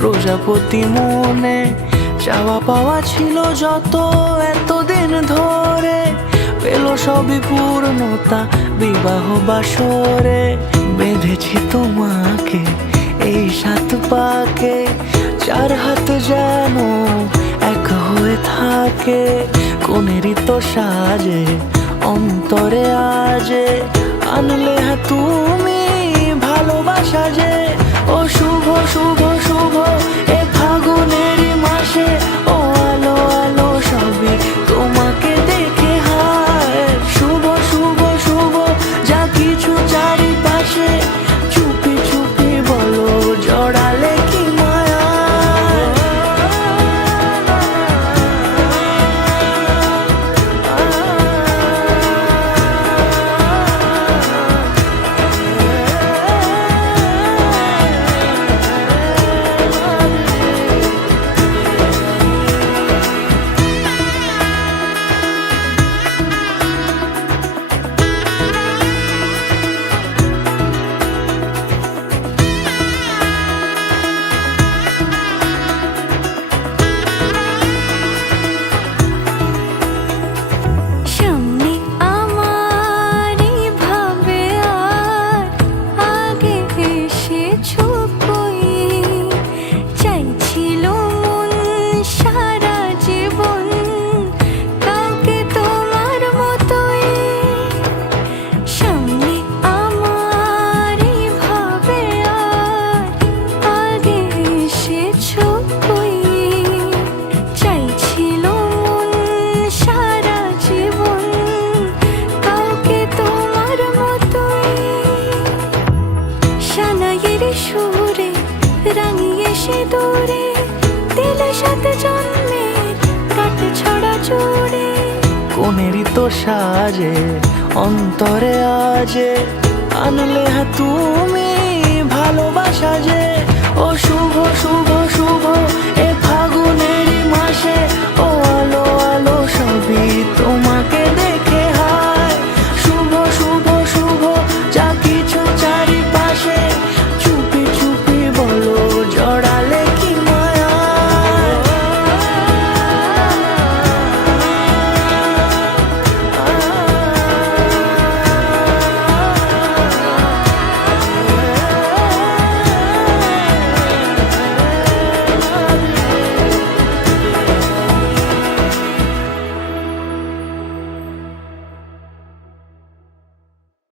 প্রজাপতি মনে চাওয়া পাওয়া ছিল যত এতদিন ধরে, পেল সবই পূর্ণতা বিবাহ বাসরে। বেঁধেছি তোমাকে এই 7 পাকে, 4 হাত যেন এক হয়ে থাকে। কোনেরই তো সাজে অন্তরে আজে, আনলে তুমি ভালোবাসা যে। ও শুভ শুভ শুভ এ ফাগুনেরই মাসে, ও আলো আলো সবই তোমাকে দেখে হায়। শুভ শুভ শুভ যা কিছু চারিপাশে, চুপি চুপি বলো জড়ালে কি মায়া। সুরে রাঙিয়ে সে দূরে দিলে 7 জন্মের কাট ছড়া জোড়ে। কোনেরই তো সাজে অন্তরে আজে, আনলে তুমি ভালোবাসা যে। ও শুভ শুভ শুভ